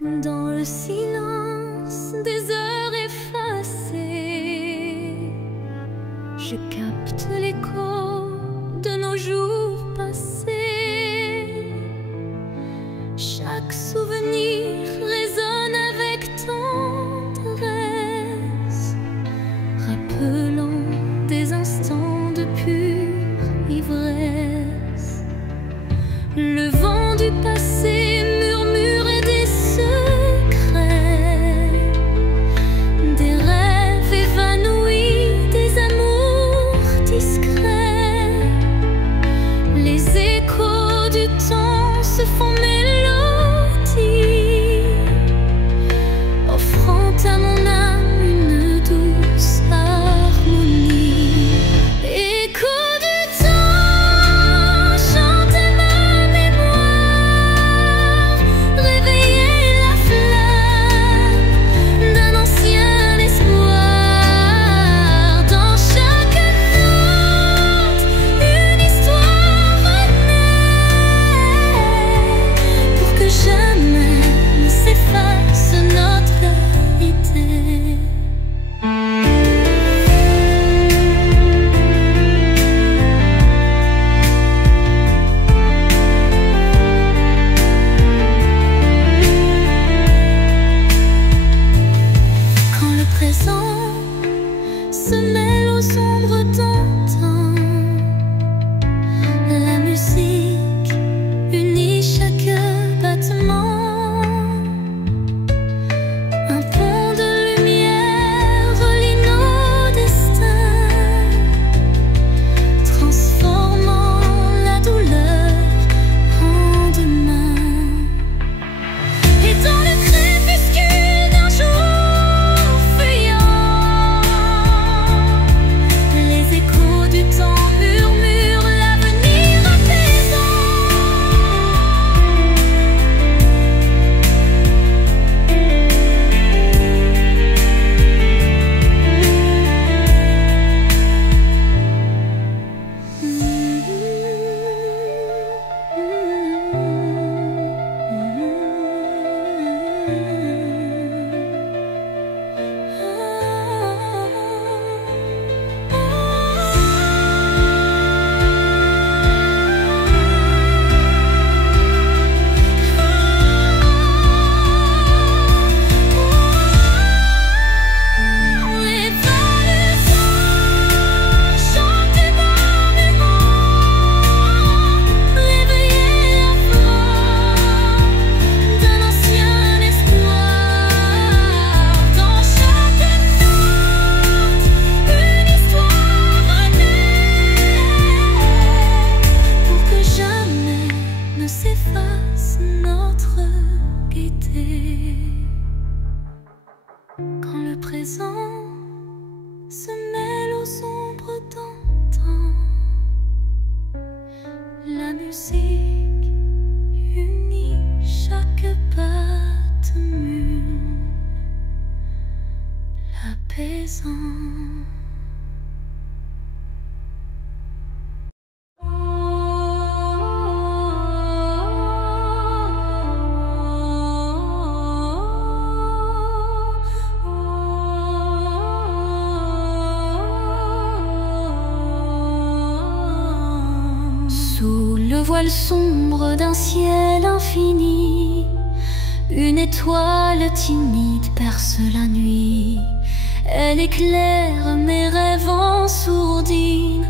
Dans le silence des heures effacées, je capte l'écho de nos jours passés. Chaque souvenir résonne avec tendresse, rappelant des instants de pure ivresse. Le vent du passé murmure des secrets, des rêves évanouis, des amours discrets. Les échos du temps se font mélodie, offrant à mon âme une douce harmonie. Écho du temps, chantez ma mémoire, réveillez la flamme d'un ancien espoir. Dans chaque note, une histoire renaît, pour que jamais ne s'efface notre idée. Quand le présent se mêle aux ombres d'antan, la musique unit chaque battement. Un pont de lumière relie nos destins, transformant la douleur en demain. Et dans le crépuscule d'un jour fuyant, les échos du temps murmurent l'avenir apaisant. Et dans le sang, chantez ma mémoire, réveillez la flamme d'un ancien espoir. Dans chaque note, une histoire renaît, pour que jamais ne s'efface notre gaieté. Quand le présent se mêle aux ombres d'antan, la musique unit chaque battement, l'apaisant. Sous le voile sombre d'un ciel infini, une étoile timide perce la nuit. Elle éclaire mes rêves en sourdine,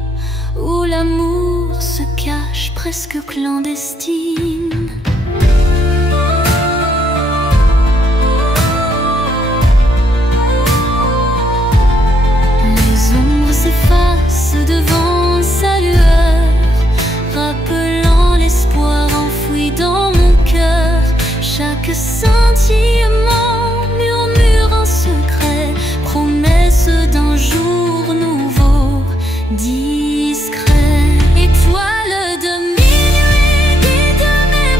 où l'amour se cache presque clandestine. Les ombres s'effacent devant sa lueur, rappelant l'espoir enfoui dans mon cœur. Chaque scintillement murmure un secret, promesse d'un jour nouveau, discret. Étoile de minuit, guide mes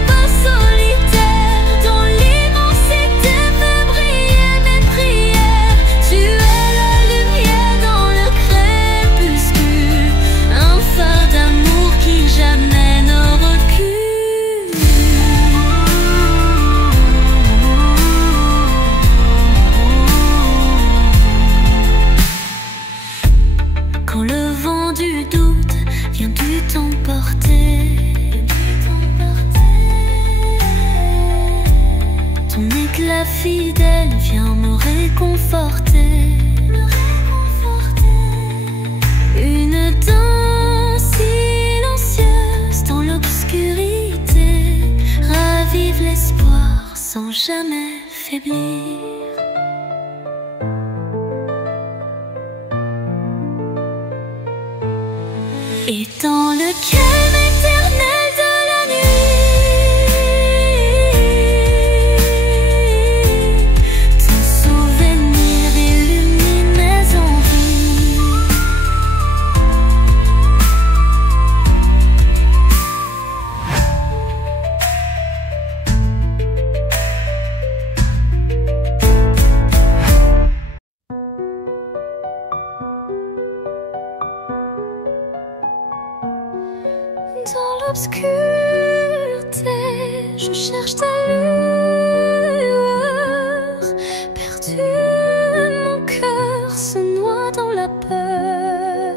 Ton éclat fidèle vient me réconforter. Une danse silencieuse dans l'obscurité ravive l'espoir sans jamais faiblir. Et dans le calme éternel de la nuit, ton souvenir illumine mes envies. Dans l'obscurité, je cherche ta lueur. Perdu, mon cœur se noie dans la peur.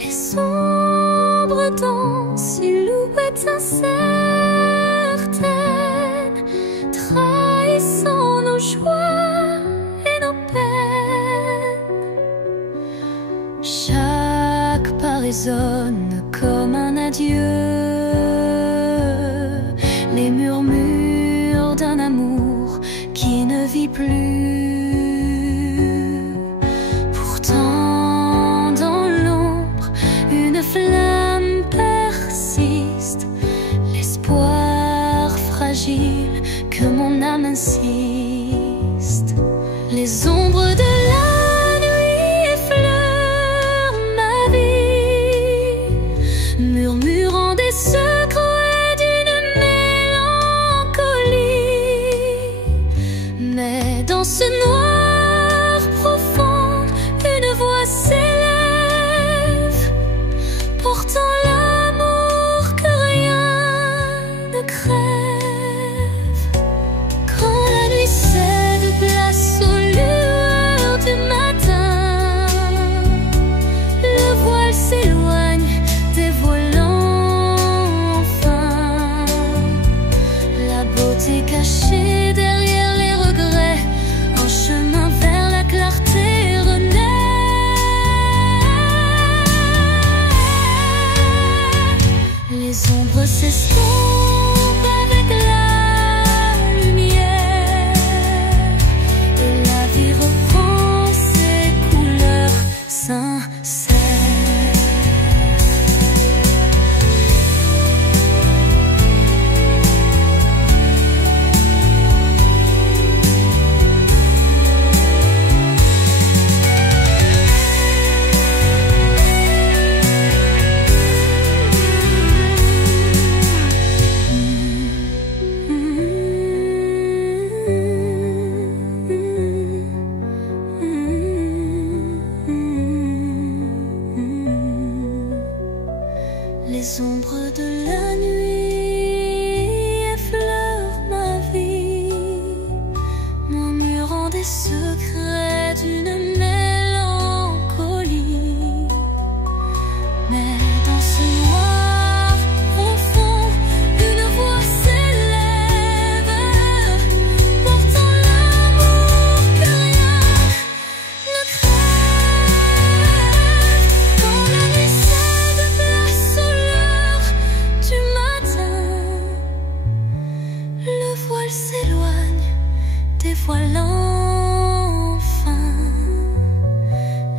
Les ombres dansent, silhouettes incertaines, trahissant nos joies et nos peines. Chaque pas résonne comme un adieu, les murmures d'un amour qui ne vit plus. Pourtant dans l'ombre, une flamme persiste, l'espoir fragile que mon âme insiste. Les ombres de la murmurant des secrets d'une mélancolie. Mais dans ce noir profond, une voix s'élève, portant l'amour que rien ne crève. Quand la nuit cède place aux lueurs du matin, le voile s'éloigne, dévoilant enfin la beauté cachée derrière les regrets. Un chemin vers la clarté renaît. Les ombres s'estompent avec la lumière et la vie reprend ses couleurs sincères. Les ombres de la nuit effleurent ma vie, murmurant des secrets d'une mélancolie. Mais dans ce noir profond, une voix s'élève, portant l'amour que rien ne crève. Quand la nuit cède place aux lueurs du matin, le voile s'éloigne, dévoilant enfin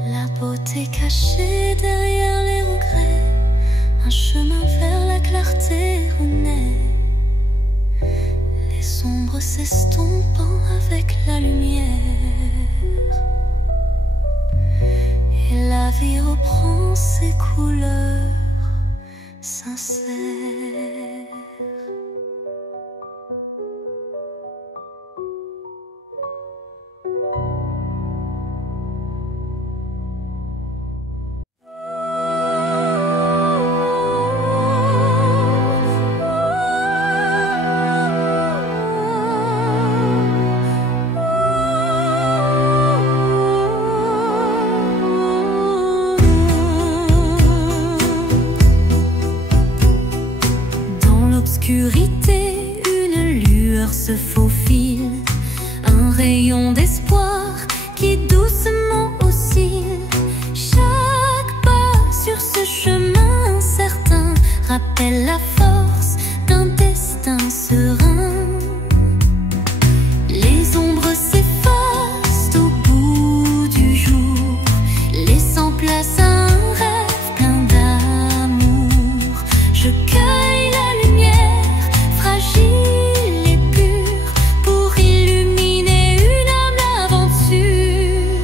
la beauté cachée derrière les regrets. Un chemin vers la clarté renaît, les ombres s'estompant avec la lumière, et la vie reprend ses couleurs sincères. se faufile un rayon d'espoir qui doucement oscille. Chaque pas sur ce chemin incertain rappelle la force d'un destin serein. Les ombres s'effacent au bout du jour, laissant place à un rêve plein d'amour. Je cueille la lumière, fragile et pure, pour illuminer une âme d'aventure.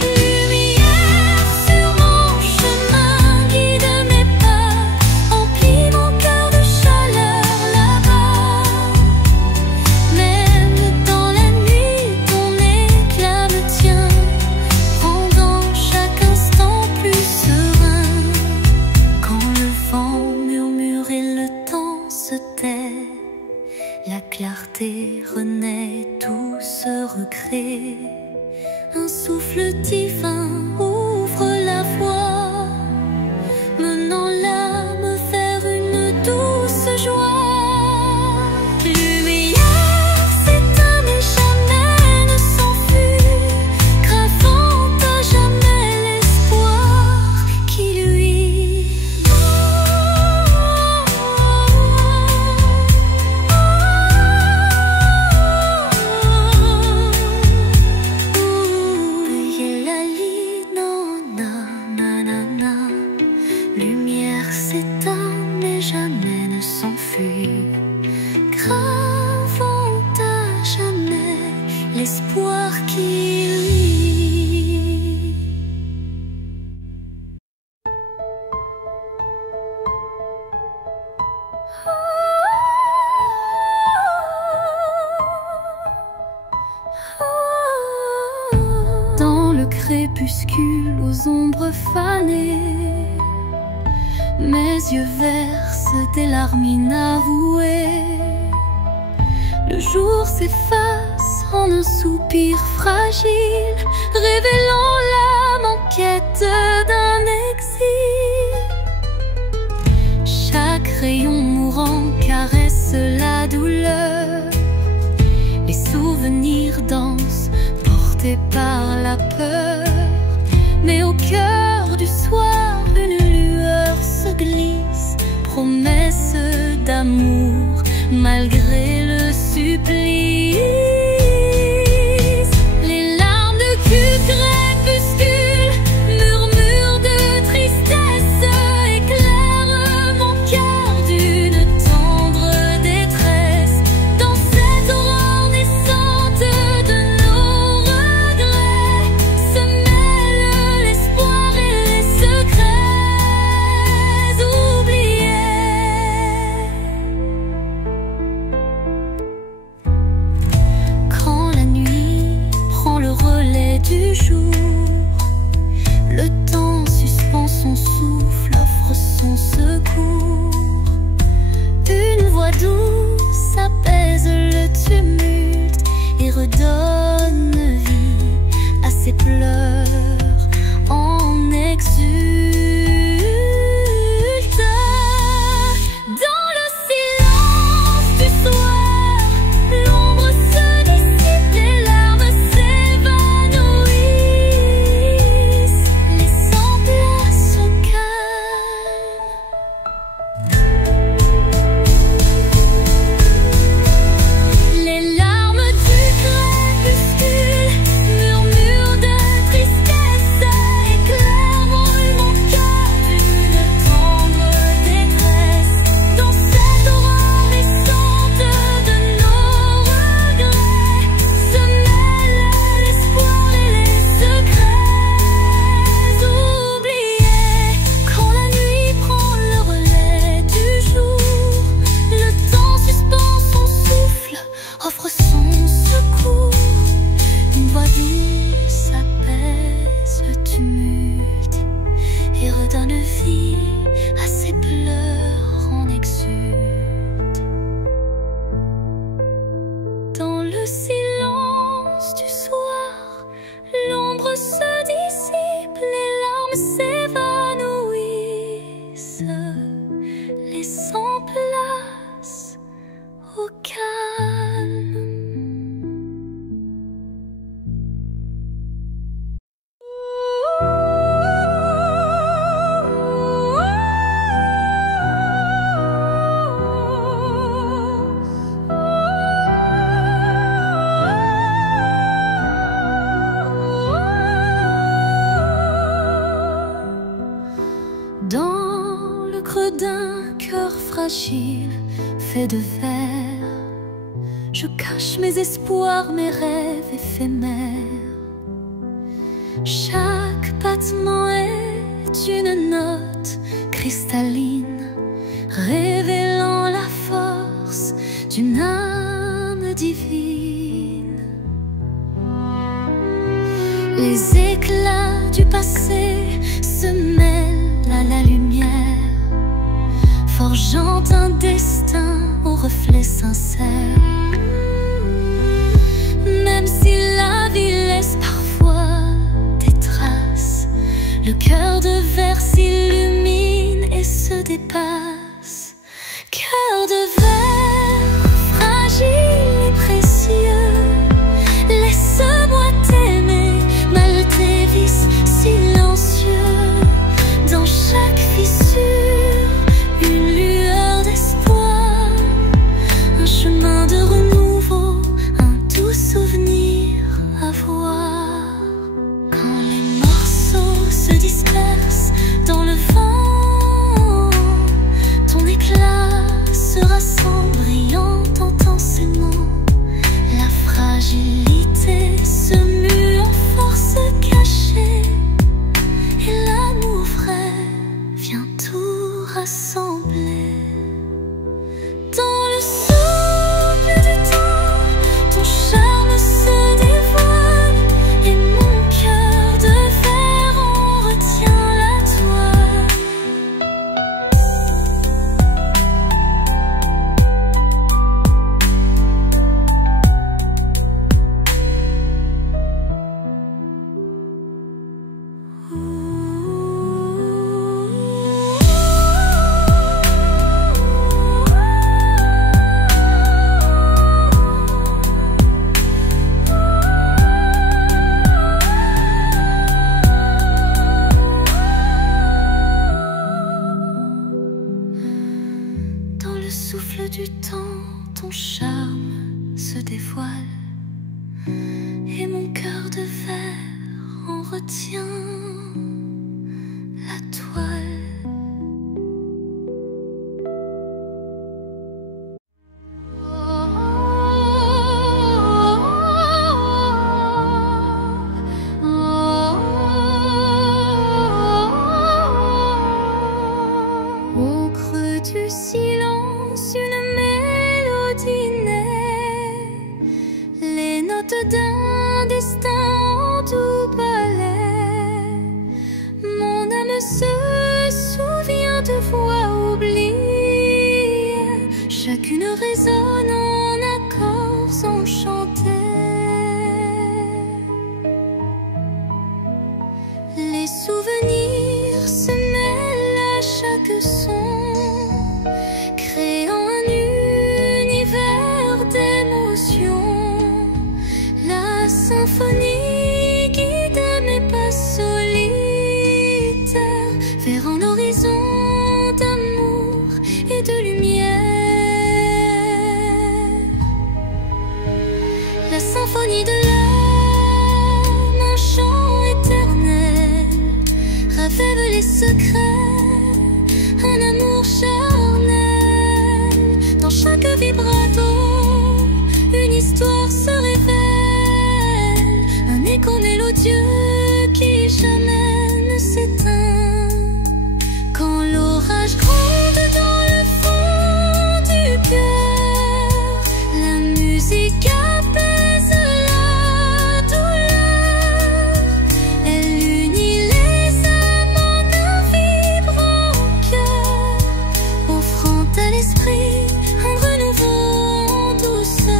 Lumière sur mon chemin, guide mes pas, emplis mon cœur de chaleur là-bas. Même dans la nuit, ton éclat me tient, rendant chaque instant plus serein. Quand le vent murmure et le temps se tait, la clarté renaît, tout se recrée. Un souffle divin ouvre la voie, menant l'âme vers une douce joie. Lumière s'éteint mais jamais ne s'enfuit, gravant à jamais l'espoir qui luit. Veuillez la lit, non, nanana. Lumière s'éteint mais jamais ne s'enfuit, gravant à jamais l'espoir qui luit. Dans le crépuscule aux ombres fanées, mes yeux versent des larmes inavouées. Le jour s'efface en un soupir fragile, révélant l'âme en quête d'un exil. Chaque rayon mourant caresse la douleur, les souvenirs dansent portés par la peur. Mais au cœur du soir, une lueur se glisse, promesse d'amour malgré le supplice. Les larmes de crépuscule, murmures de tristesse, éclairent mon cœur d'une tendre détresse. Dans cette aurore naissante de nos regrets se mêlent l'espoir et les secrets oubliés. Quand la nuit prend le relais du jour, le temps suspend son souffle, offre son secours. Une voix douce apaise le tumulte et redonne vie à ses pleurs en exulte. Dans le silence du soir, l'ombre se dissipe, les larmes s'évanouissent, laissant place au calme. Les larmes du crépuscule, murmures de tristesse, éclairent mon cœur d'une tendre détresse. Dans cette aurore naissante de nos regrets se mêlent l'espoir et les secrets oubliés. Quand la nuit prend le relais du jour, le temps suspend son souffle, offre son secours. Une voix douce apaise le tumulte et redonne vie à ses pleurs en exulte. Dans le silence du soir, l'ombre se dissipe, les larmes s'évanouissent, laissant place au calme. fragile, fait de verre. Je cache mes espoirs, mes rêves éphémères. Chaque battement est une note cristalline, révélant la force d'une âme divine. Les éclats du passé se mêlent à la lumière, forgeant un destin au reflet sincère. Même si la vie laisse parfois des traces, le cœur de verre s'illumine et se dépasse. Cœur de verre, fragile et précieux, laisse-moi t'aimer, mal tes vices silencieux. Dans chaque fissure, une lueur d'espoir, un chemin de renouveau, un doux souvenir à voir. Quand les morceaux se dispersent dans le vent, ton éclat se rassemble brillant intensément. La fragilité se mue en force cachée, et l'amour vrai vient tout rassembler. Dans le souffle du temps, ton charme se dévoile, et mon cœur de verre en retient la toile. Dans le souffle du temps, ton charme se dévoile, et mon cœur de verre en retient la toile. Au creux du silence, une mélodie naît, les notes d'un destin en doux ballet. Mon âme se souvient de voix oubliées, chacune résonne en accords enchantés. Les souvenirs se mêlent à chaque son, créant un univers d'émotions. La symphonie guide mes pas solitaires vers un horizon d'amour et de lumière. La symphonie de l'âme, un chant éternel, révèle les secrets, un amour charnel. Dans chaque vibrato, une histoire se révèle, un écho mélodieux qui jamais ne s'éteint. Quand l'orage gronde dans le fond du cœur, la musique apaise la douleur. Elle unit les âmes en un vibrant cœur, offrant à l'esprit un renouveau en douceur.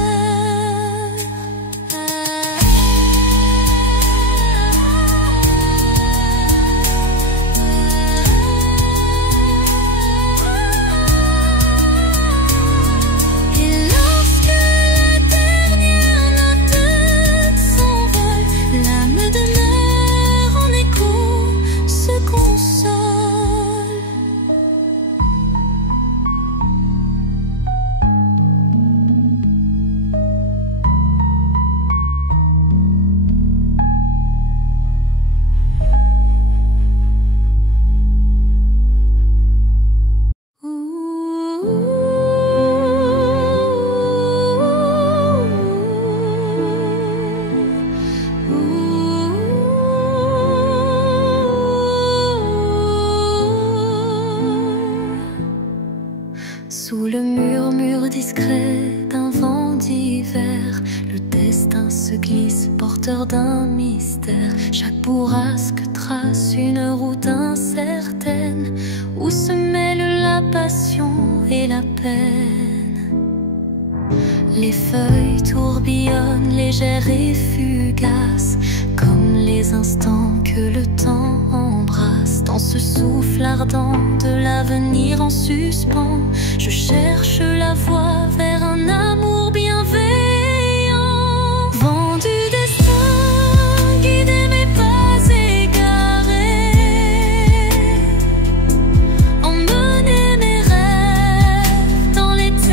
destin se glisse, porteur d'un mystère. Chaque bourrasque trace une route incertaine, où se mêlent la passion et la peine. Les feuilles tourbillonnent, légères et fugaces, comme les instants que le temps embrasse. Dans ce souffle ardent de l'avenir en suspens, je cherche la voie vers un amour bienveillant. Vent du destin, guidez mes pas égarés, emmenez mes rêves dans l'éternité.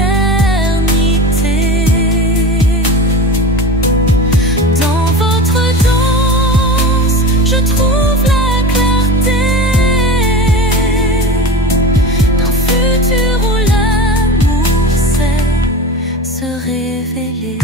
Dans votre danse, je trouve la clarté d'un futur où l'amour sait se révéler.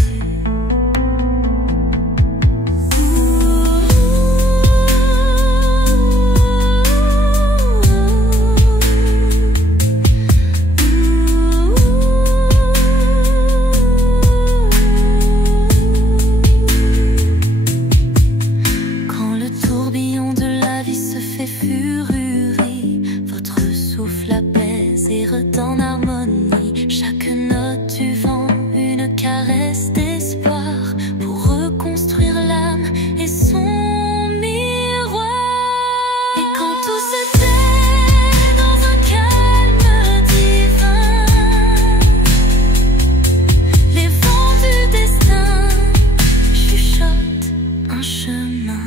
Quand le tourbillon de la vie se fait fururie, votre souffle apaise et redonne harmonie. Chaque note du vent, une caresse d'espoir, pour reconstruire l'âme et son miroir. Et quand tout se tait dans un calme divin, les vents du destin chuchotent un chemin.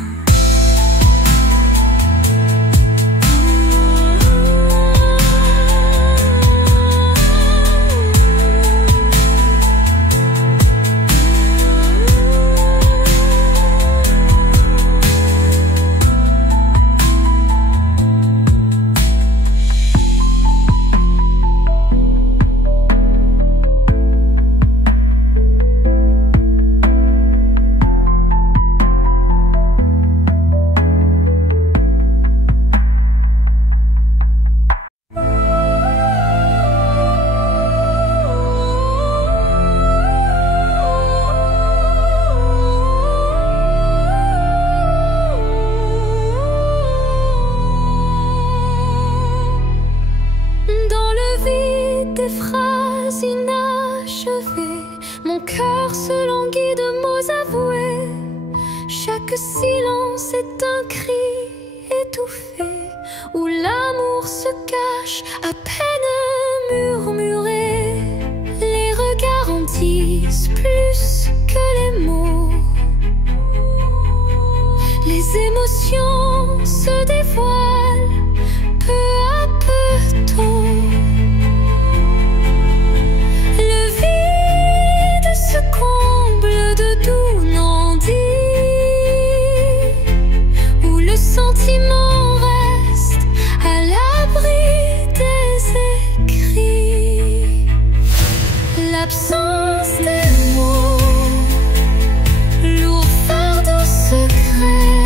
Dans le vide des phrases inachevées, mon cœur se languit de mots avoués. Chaque silence est un cri étouffé, où l'amour se cache à peine murmuré. Les regards en disent plus que les mots, les émotions se dévoilent peu à peu tôt. Le vide se comble de doux non-dits, où le sentiment reste à l'abri des écrits. L'absence des mots, lourd fardeau secret,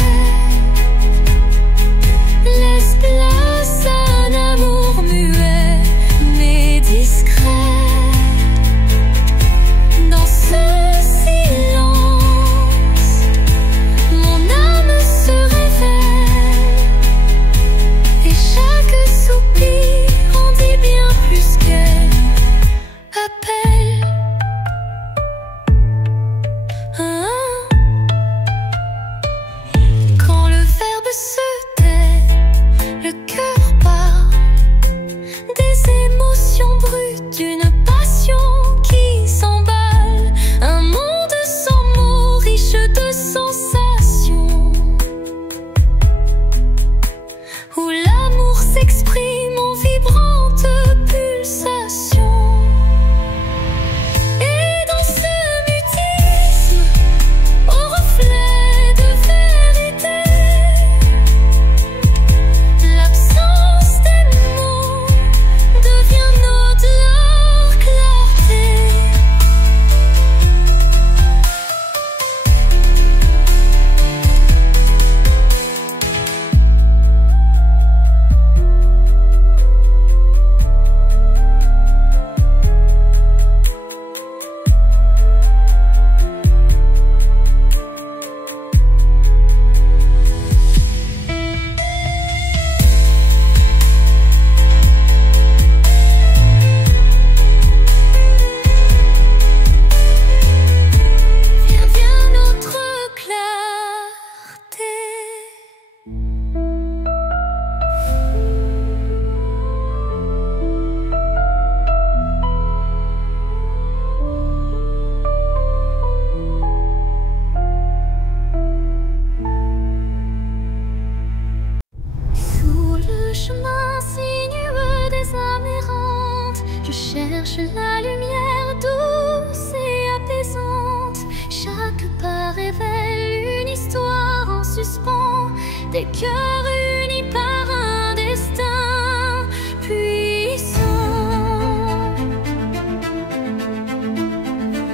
des cœurs unis par un destin puissant.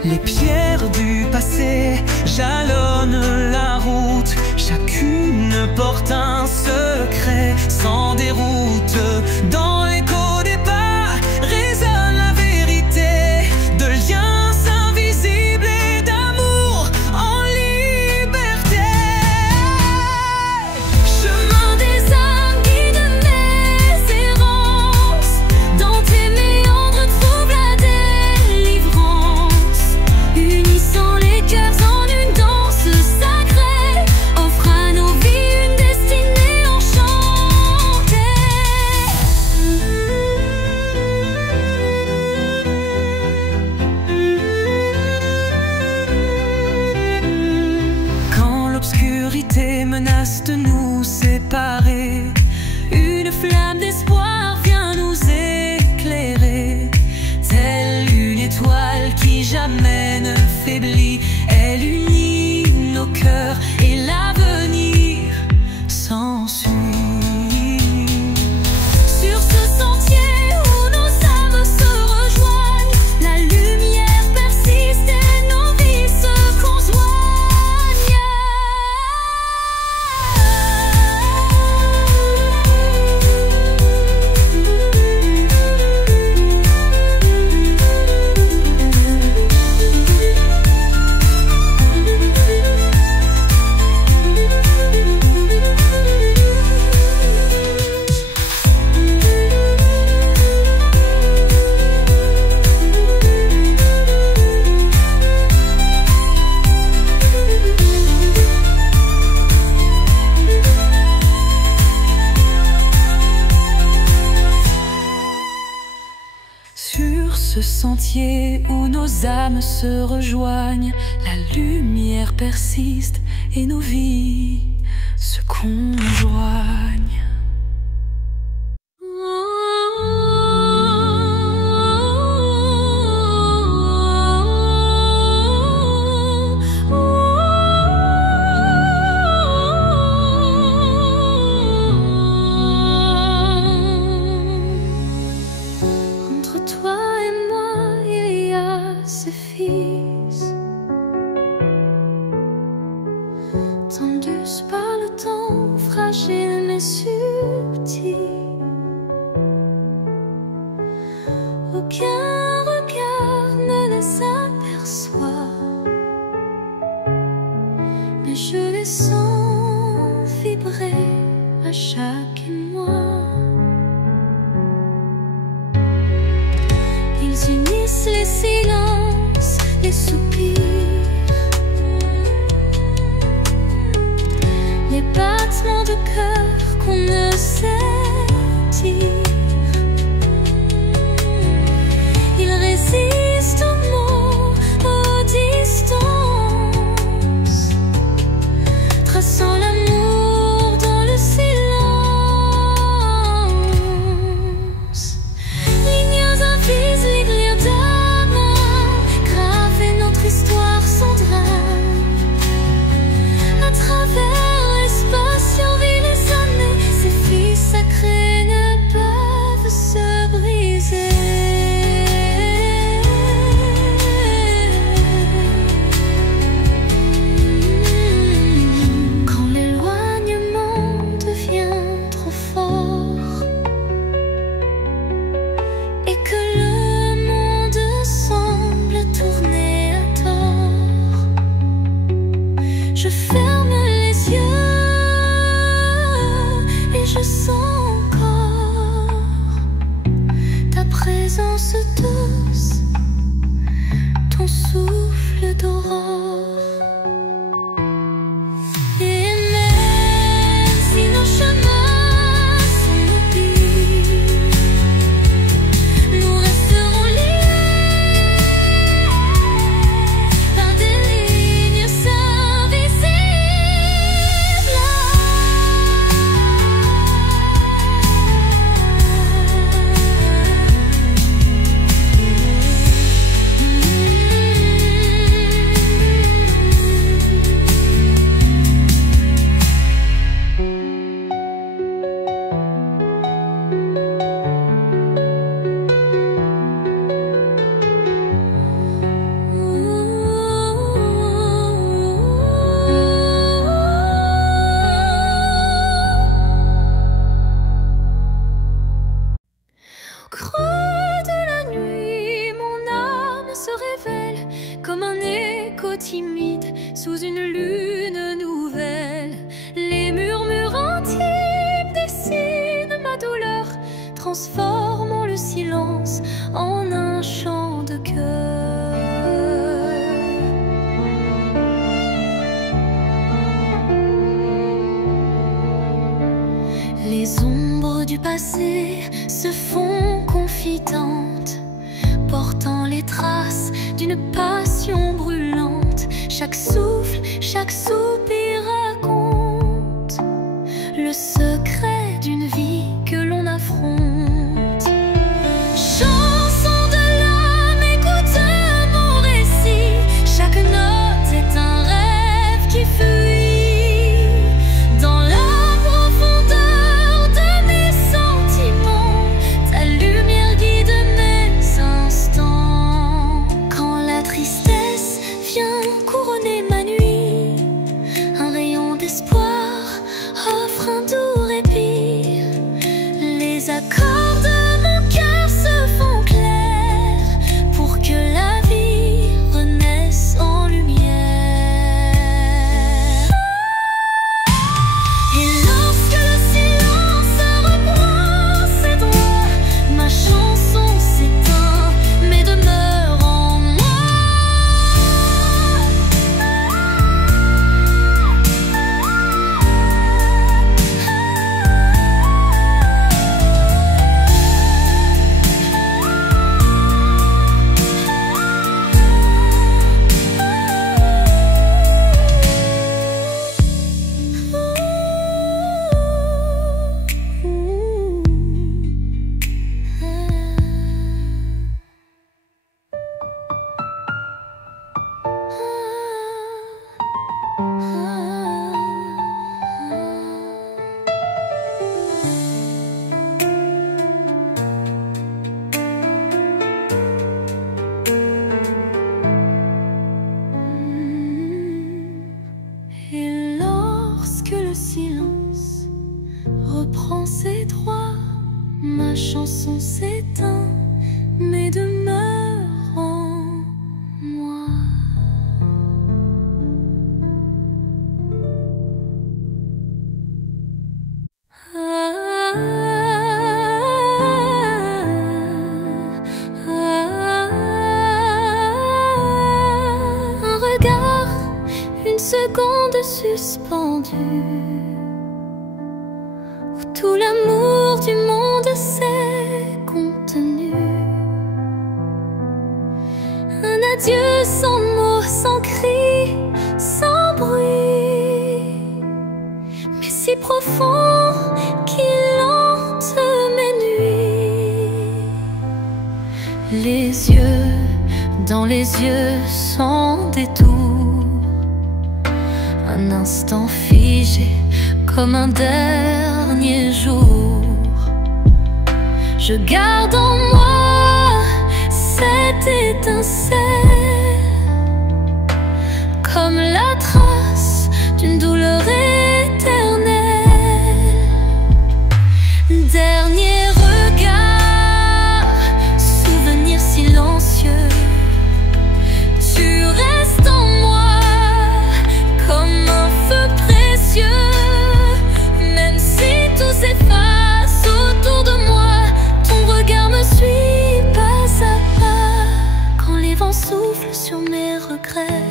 Les pierres du passé jalonnent la route, chacune porte un secret sans déroute. Dans l'écho des pas résonne la vérité de liens invisibles et d'amour en liberté. Chemin des âmes, guide mes errances, dans tes méandres trouve la délivrance. Unissant les cœurs en une danse sacrée, offre à nos vies une destinée enchantée. Quand l'obscurité menace de nous séparer, une flamme d'espoir vient nous éclairer. Telle une étoile qui jamais ne faiblit, elle unit nos cœurs et l'avenir s'ensuit. Sur ce sentier où nos âmes se rejoignent, la lumière persiste et nos vies se conjoignent. Sur ce sentier où nos âmes se rejoignent, la lumière persiste et nos vies se conjoignent. Entre toi et moi, il y a ce fils, tendus par le temps, fragile mais subtil. Aucun regard ne les aperçoit, mais je les sens vibrer à chaque émoi. Ils unissent les silences, les soupirs, les battements de cœur qu'on ne sait dire. Ils résistent aux mots, aux distances, traçant l'amour dans le silence. Lignes invisibles, lignes d'amour, gravent notre histoire sans drame. À travers l'espace survit les années, ces filles sacrées ne peuvent se briser. Quand l'éloignement devient trop fort et que le monde semble tourner à tort, je ferme les yeux et je sens encore ta présence douce, ton souffle d'aurore. Et même si nos chemins sont mobiles, nous resterons liés par des lignes invisibles. l'ombre timide sous une lune nouvelle. Les murmures intimes dessinent ma douleur, transformant le silence en un chant de cœur. Les ombres du passé se font confidantes, portant les traces d'une passion brûlante. Chaque souffle, chaque soupir raconte le secret d'une vie que l'on affronte. Chanson de l'âme, écoute mon récit. Chaque note est un rêve qui fuit dans la profondeur de mes sentiments. Ta lumière guide mes instants. Quand la tristesse vient couronner ma nuit, un rayon d'espoir offre un doux répit. Les accords de mon cœur se font clairs pour que la vie renaisse en lumière. Et lorsque le silence reprend ses droits, ma chanson s'éteint mais demeure en moi. Et lorsque le silence reprend ses droits, ma chanson s'éteint mais demeure en moi. Un regard, une seconde suspendue, où tout l'amour du monde s'est contenu. Un adieu sans mots, sans cri, sans bruit, mais si profond qu'il hante mes nuits. Les yeux dans les yeux sans détour, un instant figé comme un dernier jour. Je garde en moi cette étincelle, comme la trace d'une douleur éternelle. Dernier regard, souvenir silencieux, tu restes en moi comme un feu précieux. Même si tout s'efface autour de moi, ton regard me suit pas à pas. Quand les vents soufflent sur mes regrets,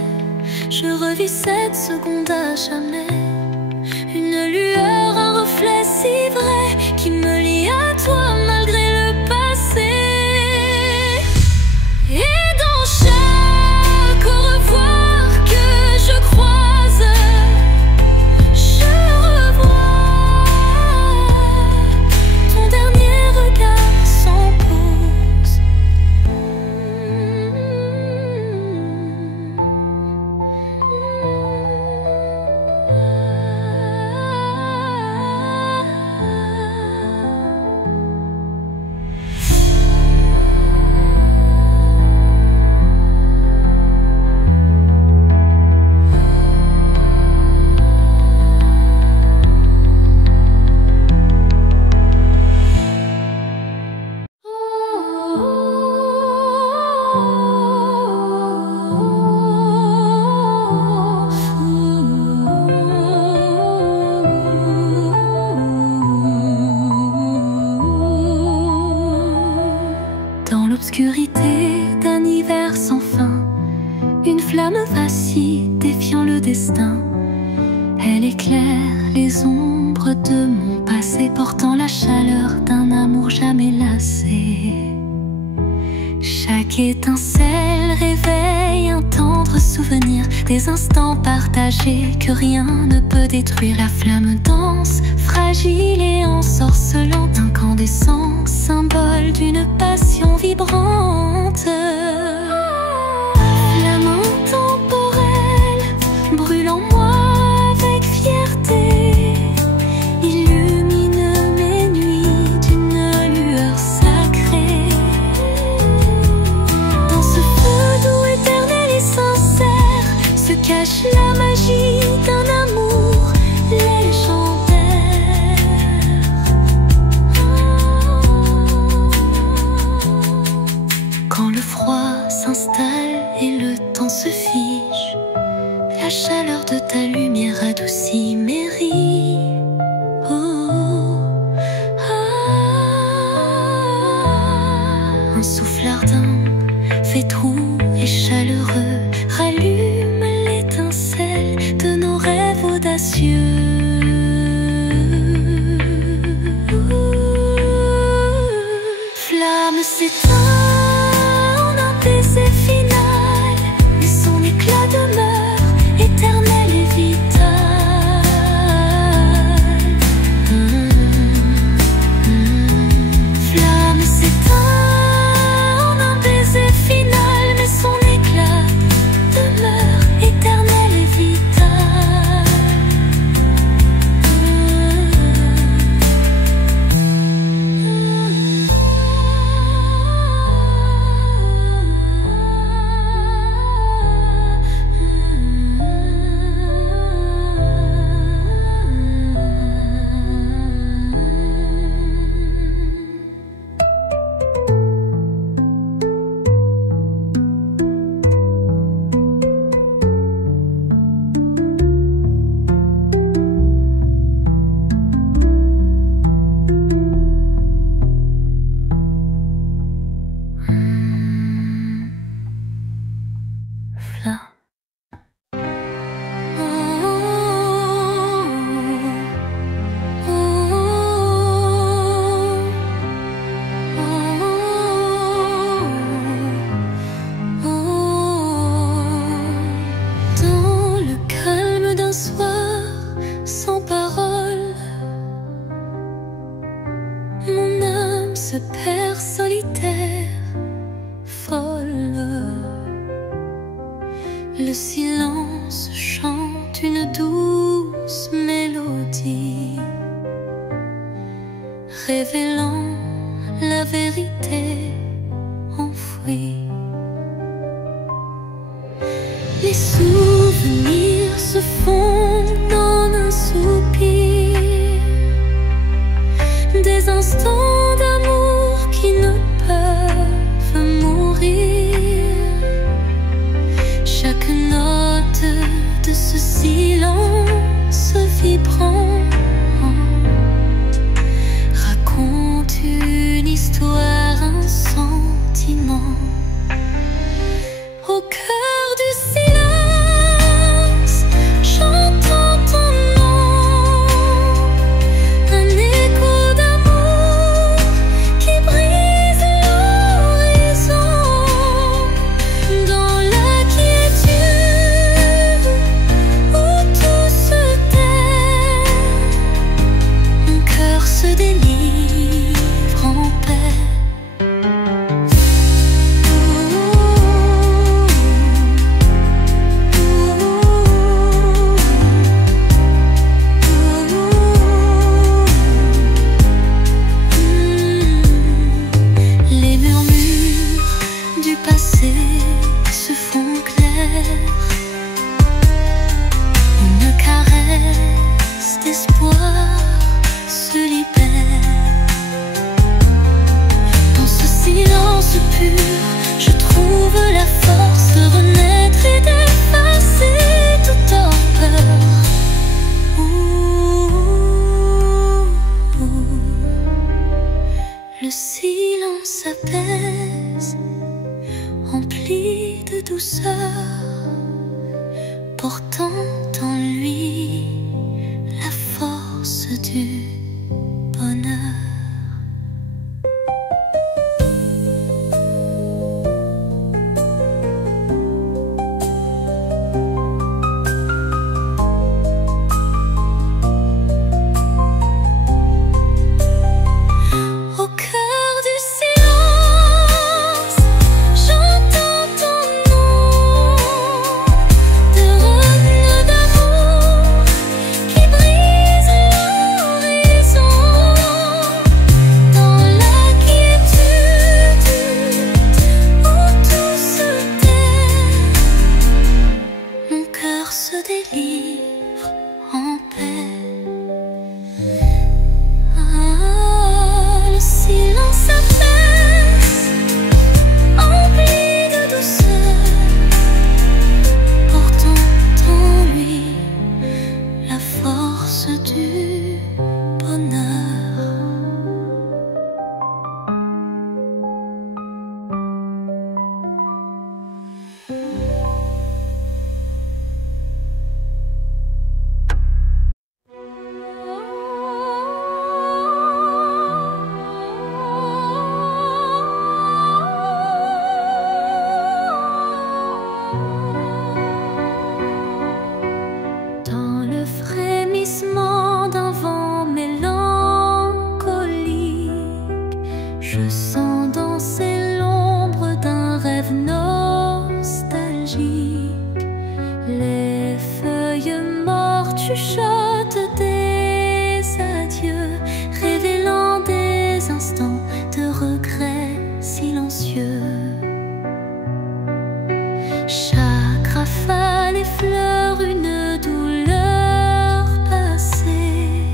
je revis cette seconde à jamais. Une lueur, un reflet si vrai qui me lie à toi malgré le passé. Et dans chaque au revoir que je croise, je revois ton dernier regard sans pause. aussi défiant le destin. Elle éclaire les ombres de mon passé, portant la chaleur d'un amour jamais lassé. Chaque étincelle réveille un tendre souvenir, des instants partagés que rien ne peut détruire. La flamme danse, fragile et ensorcelante, incandescent, symbole d'une passion vibrante. Flamme intemporelle, brûle en moi avec fierté, illumine mes nuits d'une lueur sacrée. Dans ce feu doux, éternel et sincère, se cache la magie d'un amour légendaire. Quand le froid s'installe et le temps se fige, la chaleur de ta lumière adoucit mes rides. Un souffle ardent, fait doux et chaleureux, rallume l'étincelle de nos rêves audacieux. Flamme s'éteint en un baiser final, mais son éclat demeure éternel et vital. Flamme s'éteint en un baiser final, mais son éclat demeure éternel et vital. Dans le calme d'un soir sans parole, mon âme se perd solitaire, folle. Le silence chante une douce mélodie, révélant la vérité enfouie. Les souvenirs se fondent en un soupir, des instants d'amour qui ne peuvent mourir. Chaque note de ce silence vibrant raconte une histoire portant en lui la force du bonheur. Je sens danser l'ombre d'un rêve nostalgique. Les feuilles mortes chuchotent des adieux, révélant des instants de regret silencieux. Chaque rafale effleure une douleur passée,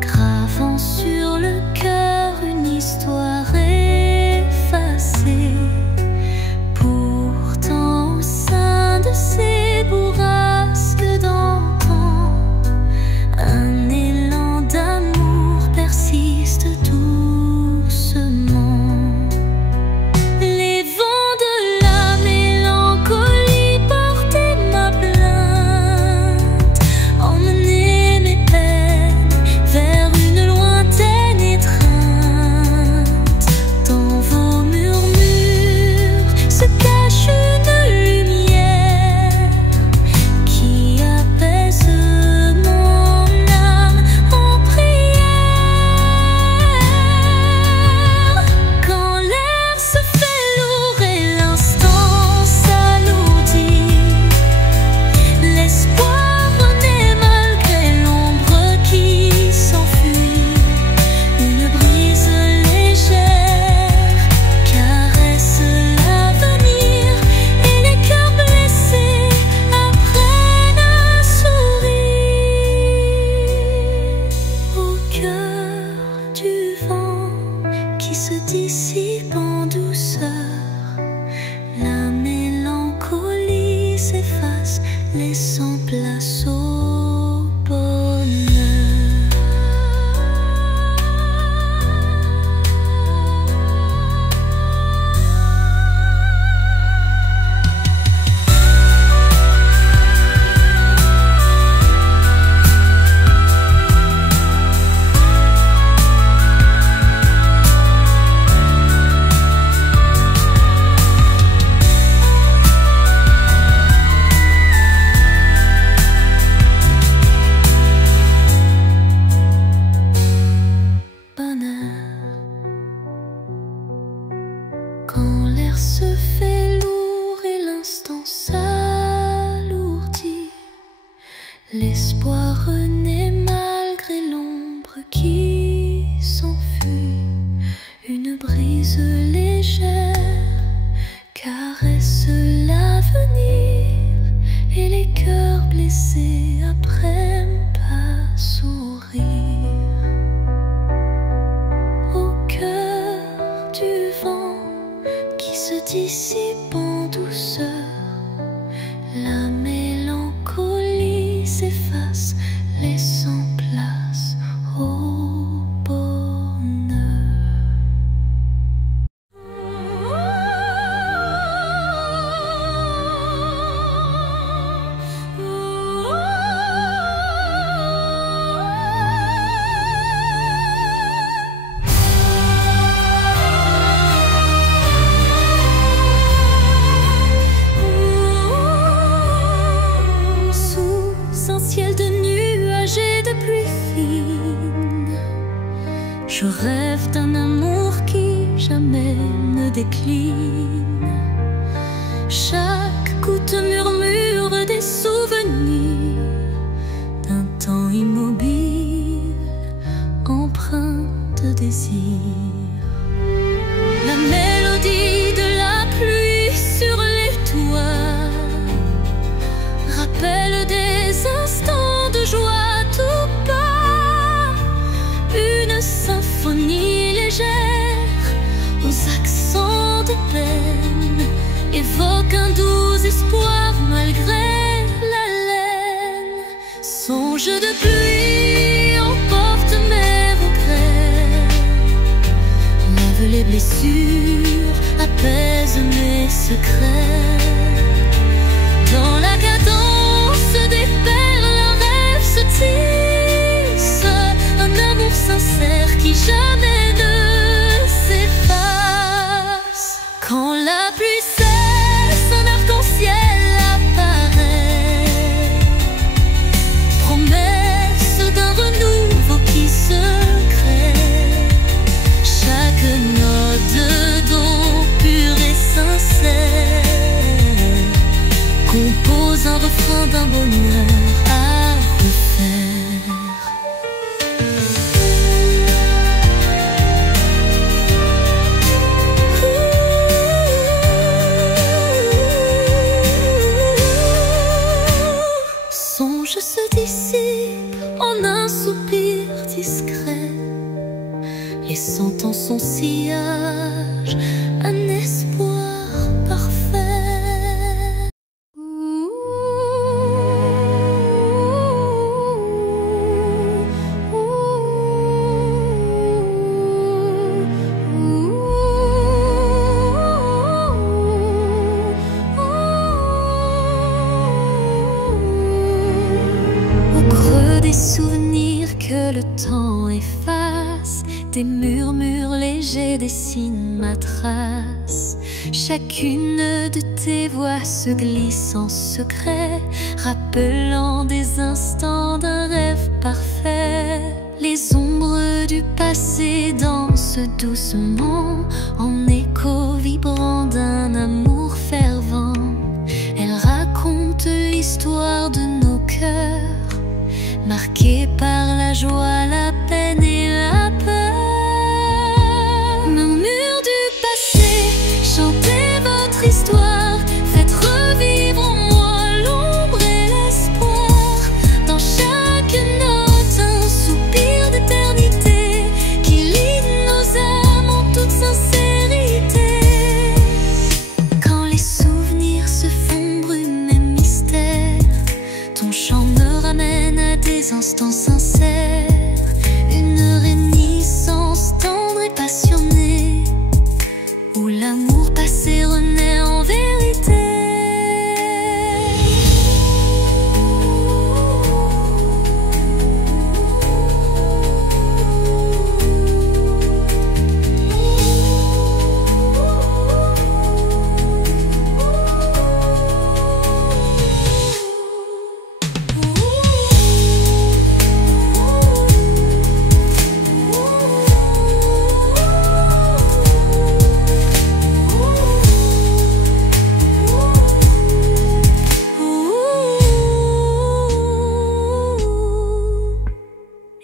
gravant sur le cœur une histoire effacée. Pourtant au sein de ces bourrasques d'antan, un élan d'amour persiste doucement. Les vents de la mélancolie portaient ma plainte, emmenaient mes peines vers une lointaine étreinte. Dans vos murmures se cache une lumière qui apaise mon âme en prière. Quand l'air se fait lourd et l'instant s'alourdit, l'espoir renaît malgré l'ombre qui s'enfuit. Une brise légère caresse l'avenir et les cœurs blessés apprennent à sourire. Au cœur du vent qui se dissipe en douceur, la mélancolie s'efface, laissant place au bonheur. Quand l'air se fait lourd et l'instant s'alourdit, l'espoir renaît malgré l'ombre qui s'enfuit. Une brise légère caresse l'avenir et les cœurs blessés apprennent à sourire. Au cœur du vent qui se dissipe en douceur, la mélancolie s'efface, laissant m'évoque un doux espoir malgré la laine. Songe de pluie emporte mes regrets, lave les blessures, apaise mes secrets. Dans la cadence des perles, un rêve se tisse, un amour sincère qui jamais ne s'efface. Quand la pluie cesse, un arc-en-ciel apparaît, promesse d'un renouveau qui se crée. Chaque note d'eau pure et sincère compose un refrain d'un bonheur à refaire. Songe se dissipe en un soupir discret, laissant en son sillage un espoir parfait. Des souvenirs que le temps efface, des murmures légers dessinent ma trace. Chacune de tes voix se glisse en secret, rappelant des instants d'un rêve parfait. Les ombres du passé dansent doucement, en écho vibrant d'un amour fervent. Elles racontent l'histoire de nos cœurs, marqué par la joie, la peine et la peur. Murmures du passé, chantez votre histoire, faites revivre en moi l'ombre et l'espoir. Dans chaque note, un soupir d'éternité qui lie nos âmes en toute sincérité. Quand les souvenirs se font brume et mystère, ton chant me ramène à des instants sincères, une réminiscence tendre et passionnée, où l'amour passé renaît en vérité.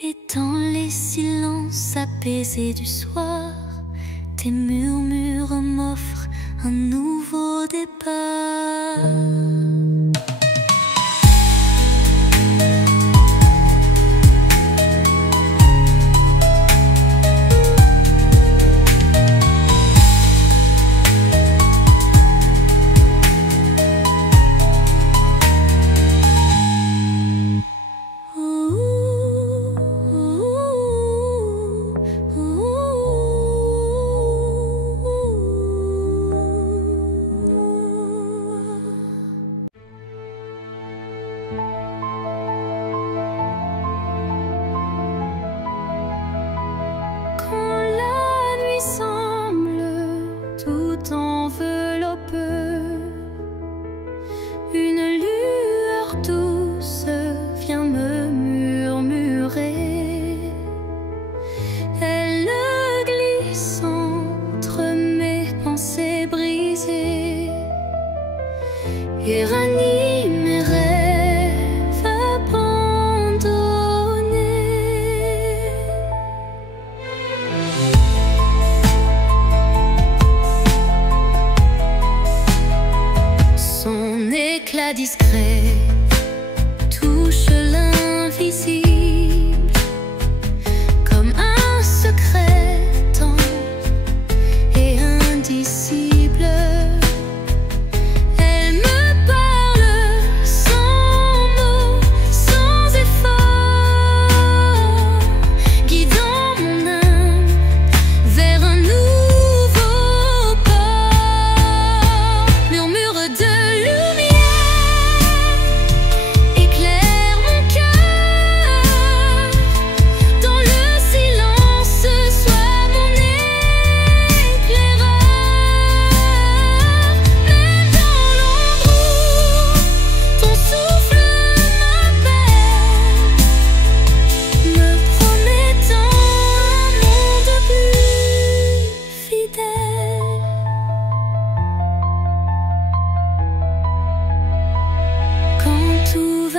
Et dans les silences apaisés du soir, tes murmures m'offrent un nouveau départ.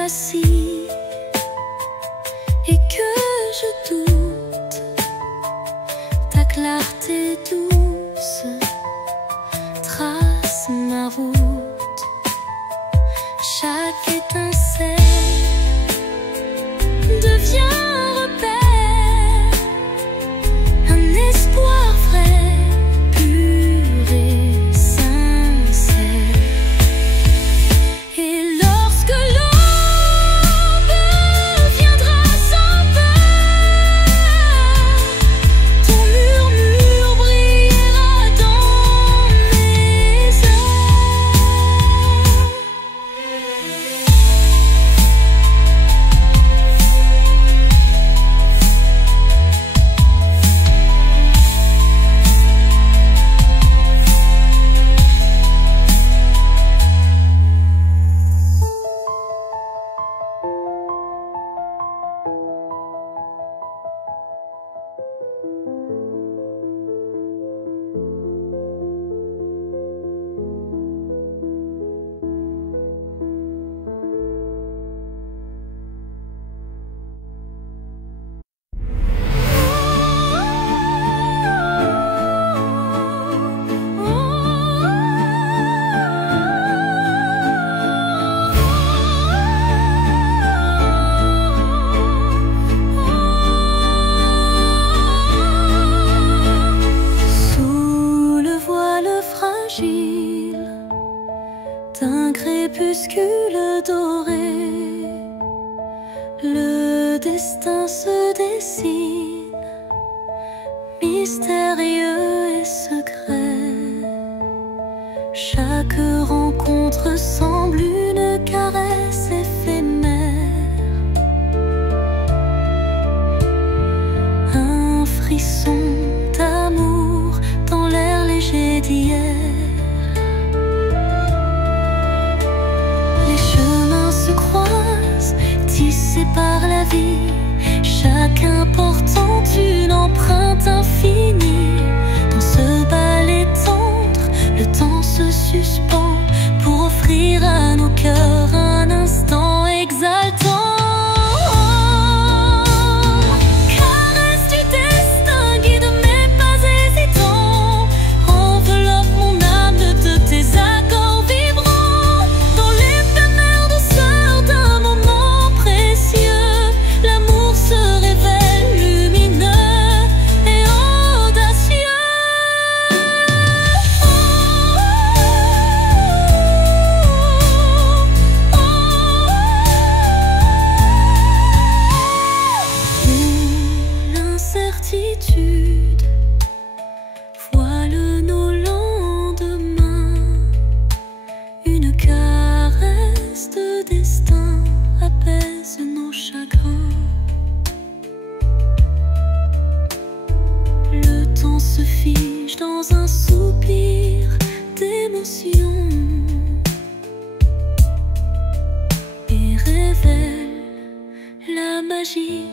m'assis et que je doute, ta clarté douce trace ma route. Chaque étincelle devient un repère, un espoir vrai, pur et sincère. Et lorsque l'aube viendra sans peur, ton murmure brillera dans mes heures. D'un crépuscule doré, le destin se dessine, mystérieux et secret. Chaque rencontre semble une caresse éphémère, un frisson d'amour dans l'air léger d'hier. Tissés par la vie, chacun portant une empreinte infinie. Dans ce ballet tendre, le temps se suspend pour offrir à nos cœurs un instant exaltant. Caresse du destin, guide mes pas hésitants, enveloppe mon âme de tes accords vibrants. Dans l'éphémère douceur d'un moment précieux, l'amour se révèle lumineux et audacieux. L'incertitude voile nos lendemains, une caresse de destin apaise nos chagrins. Le temps se fige dans un soupir d'émotion et révèle la magie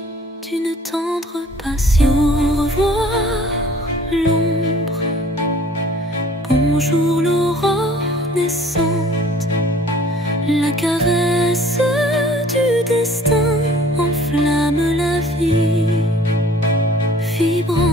d'une tendre passion. Au revoir l'ombre, bonjour l'aurore naissante. La caresse du destin enflamme la vie vibrante.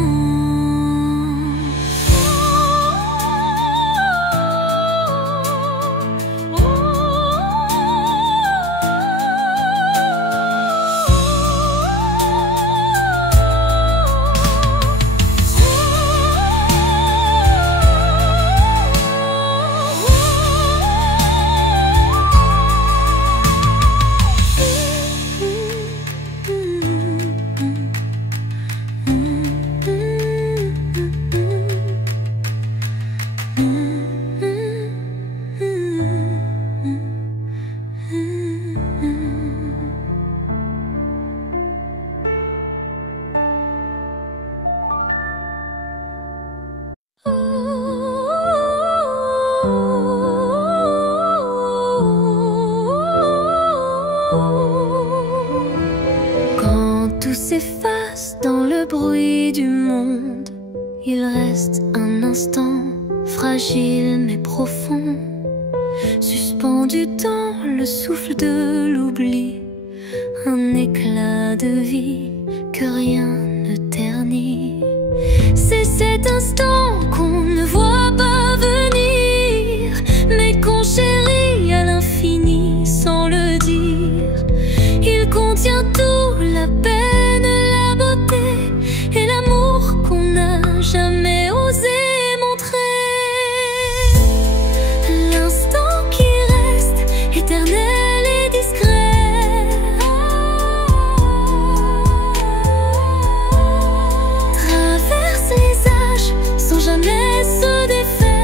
Quand tout s'efface dans le bruit du monde, il reste un instant fragile mais profond, suspendu dans le souffle de l'oubli. oubli, un éclat de vie que rien ne ternit. C'est cet instant qu'on ne voit pas venir, mais qu'on chérit à l'infini sans le dire. Il contient tout, la peine, la beauté et l'amour qu'on n'a jamais osé montrer. L'instant qui reste éternel et discret, traverse les âges sans jamais se défaire.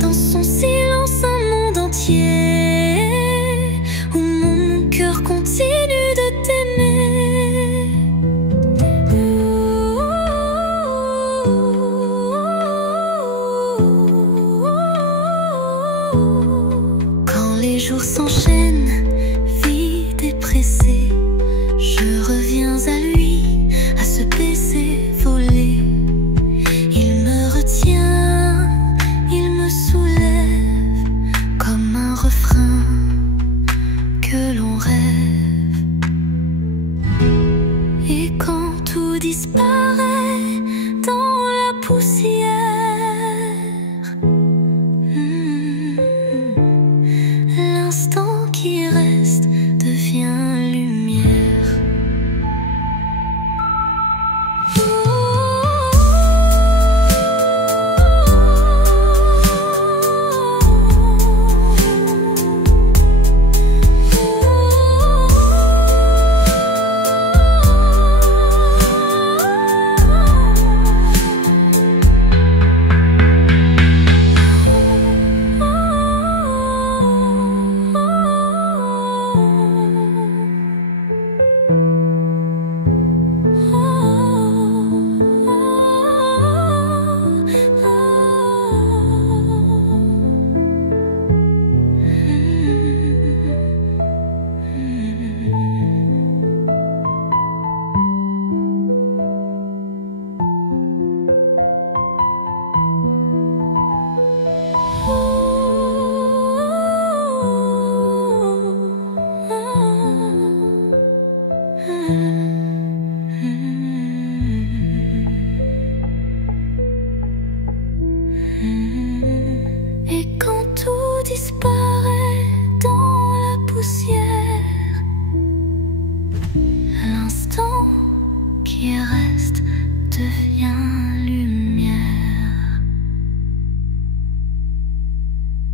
Dans son silence un monde entier où mon cœur continue de t'aimer. Quand les jours s'enchaînent, vides et pressés, je reviens à lui, à ce baiser volé. Il me retient, il me soulève comme un refrain que l'on rêve. Et quand tout disparaît dans la poussière, l'instant qui reste devient lumière. Et quand tout disparaît dans la poussière, l'instant qui reste devient